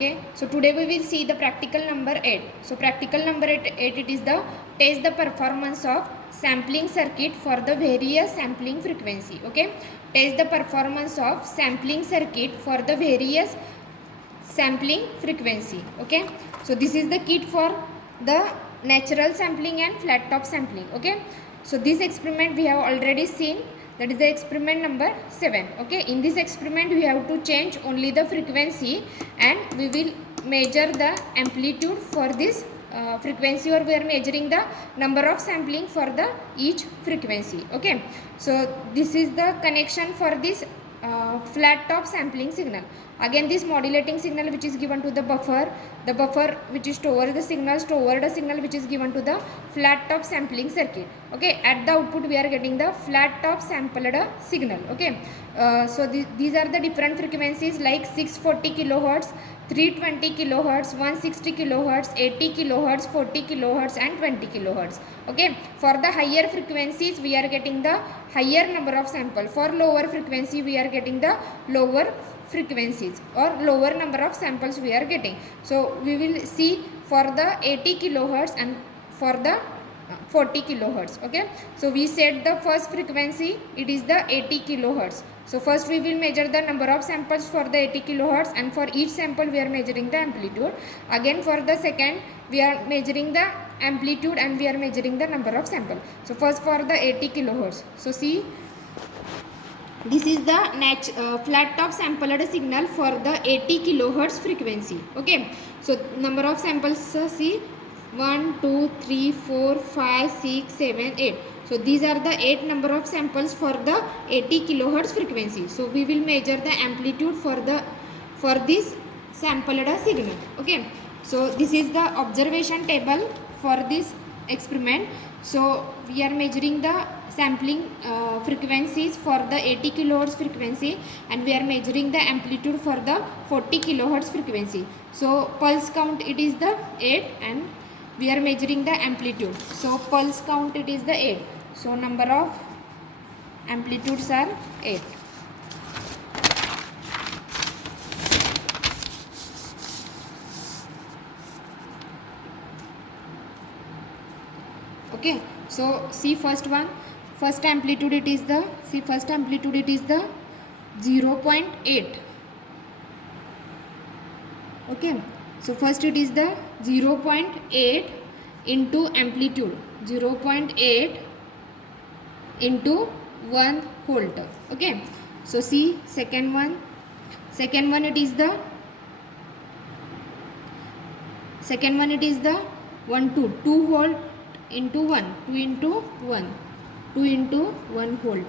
Okay, so today we will see the practical number 8. So practical number 8 it is the test the performance of sampling circuit for the various sampling frequency. Okay, test the performance of sampling circuit for the various sampling frequency. Okay, so this is the kit for the natural sampling and flat top sampling. Okay, so this experiment we have already seen, that is the experiment number 7. Okay, in this experiment we have to change only the frequency and we will measure the amplitude for this frequency, or we are measuring the number of sampling for the each frequency. Okay, so this is the connection for this flat top sampling signal. Again this modulating signal which is given to the buffer which is stored the signal which is given to the flat top sampling circuit. Okay, at the output we are getting the flat top sampled signal. Okay, so these are the different frequencies like 640 kilohertz, 320 kilohertz, 160 kilohertz, 80 kilohertz, 40 kilohertz and 20 kilohertz. Okay, for the higher frequencies we are getting the higher number of sample. For lower frequency we are getting the lower frequencies or lower number of samples we are getting. So we will see for the 80 kilohertz and for the 40 kilohertz. Okay, so we set the first frequency, it is the 80 kilohertz. So first we will measure the number of samples for the 80 kilohertz, and for each sample we are measuring the amplitude. Again for the second we are measuring the amplitude and we are measuring the number of sample. So first for the 80 kilohertz, so see this is the flat top sampled signal for the 80 kilohertz frequency. Okay, so number of samples, see 1 2 3 4 5 6 7 8. So these are the 8 number of samples for the 80 kilohertz frequency. So we will measure the amplitude for this sampled signal. Okay, so this is the observation table for this experiment. So we are measuring the sampling frequencies for the 80 kilohertz frequency and we are measuring the amplitude for the 40 kilohertz frequency. So pulse count it is the 8 and we are measuring the amplitude. So pulse count it is the 8. So number of amplitudes are 8. Okay, so see first amplitude it is the 0.8. Okay, so first it is the 0.8 into amplitude, 0.8 into 1 volt. Okay, so see second one it is the 2 volt into 1, 2 into 1 volt.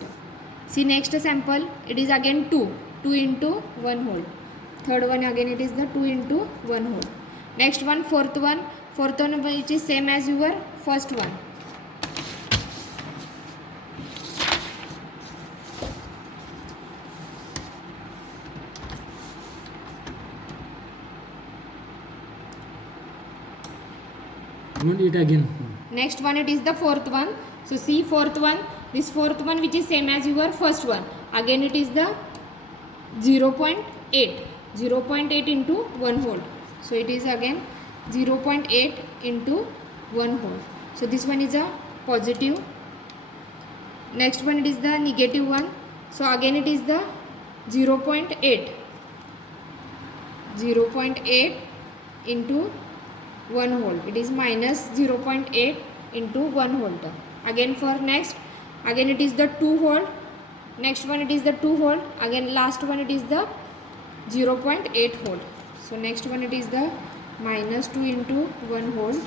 See next sample it is again 2 into 1 volt. Third one again it is the 2 into 1 volt. Next one fourth one which is same as your first one. It again. Next one it is the fourth one. So see this fourth one which is same as your first one. Again it is the 0.8 into 1 volt. So it is again 0.8 into 1 volt. So this one is a positive. Next one it is the negative one. So again it is the 0.8 into 1 volt. It is minus 0.8 into 1 volt. Again for next, again it is the 2 volt. Next one it is the 2 volt. Again last one it is the 0.8 volt. So next one it is the minus 2 into 1 volt.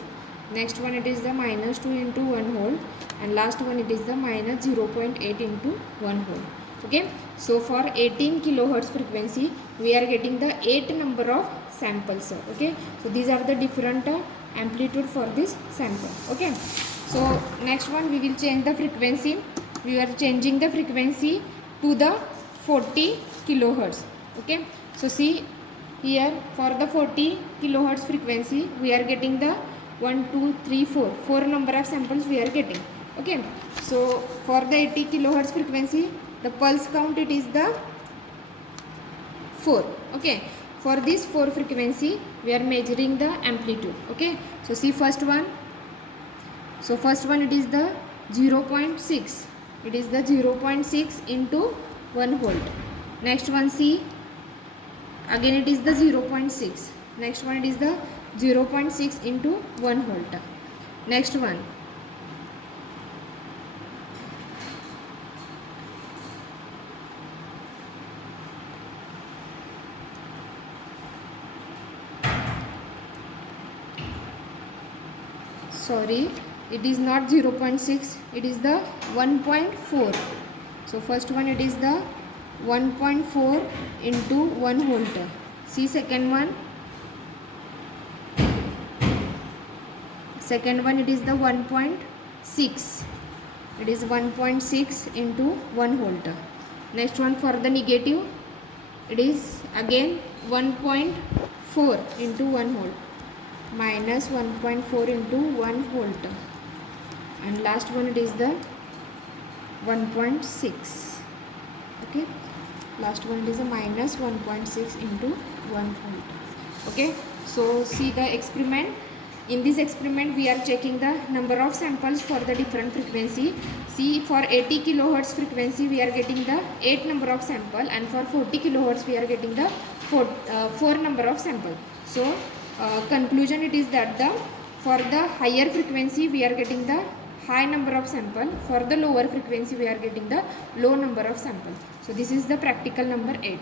Next one it is the minus 2 into 1 volt. And last one it is the minus 0.8 into 1 volt. Okay, so for 18 kilohertz frequency we are getting the 8 number of samples. Okay, so these are the different amplitude for this sample. Okay, so next one we will change the frequency. We are changing the frequency to the 40 kilohertz. Okay, so see here for the 40 kilohertz frequency we are getting the 1 2 3 4 number of samples we are getting. Okay, so for the 80 kilohertz frequency the pulse count it is the 4. Okay, for these 4 frequency we are measuring the amplitude. Okay, so see first one. So first one, it is the 0.6. It is the 0.6 into 1 volt. Next one, see, again it is the 0.6. Next one, it is the 0.6 into 1 volt. Next one, sorry, it is not 0.6, it is the 1.4. So first one, it is the 1.4 into 1 volt. See second one. Second one, it is the 1.6. It is 1.6 into 1 volt. Next one, for the negative, it is again 1.4 into 1 volt. Minus 1.4 into 1 volt. And last one, it is the 1.6. Okay, last one, it is a minus 1.6 into 1 volt. Okay, so see the experiment. In this experiment we are checking the number of samples for the different frequency. See, for 80 kilohertz frequency we are getting the 8 number of sample, and for 40 kilohertz we are getting the 4 number of sample. So conclusion, it is that for the higher frequency we are getting the high number of sample, for the lower frequency we are getting the low number of sample. So this is the practical number 8.